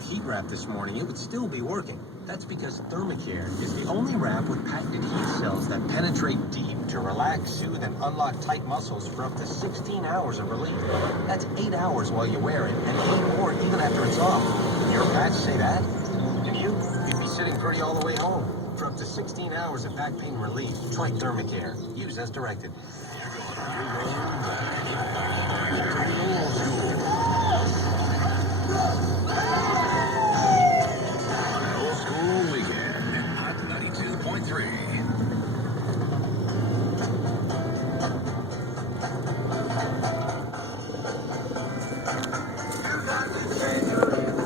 heat wrap this morning, it would still be working. That's because Thermacare is the only wrap with patented heat cells that penetrate deep to relax, soothe, and unlock tight muscles for up to 16 hours of relief. That's 8 hours while you wear it, and 8 more even after it's off. Your patch say that? And you'd be sitting pretty all the way home. For up to 16 hours of back pain relief, try Thermacare. Use as directed. Old School Weekend, Hot 92.3.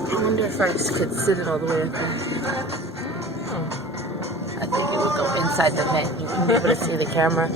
I wonder if I could sit it all the way up there. I think it would go inside the net. You wouldn't be able to see the camera.